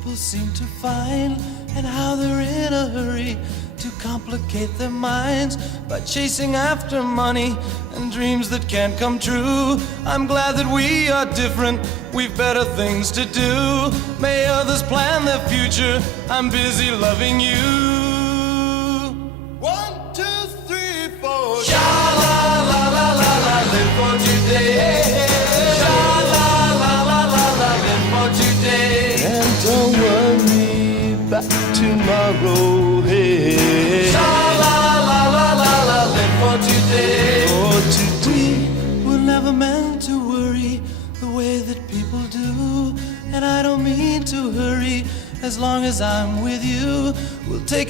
people seem to find, and how they're in a hurry to complicate their minds by chasing after money and dreams that can't come true. I'm glad that we are different, we've better things to do. May others plan their future, I'm busy loving you. 1, 2, 3, 4. Sha-la-la-la-la-la, live for today. Sha-la-la-la-la-la, live for today. And don't worry about tomorrow, hey. Sha-la-la-la-la-la, live for today. For today. We're never meant to worry the way that people do, and I don't mean to hurry. As long as I'm with you, we'll take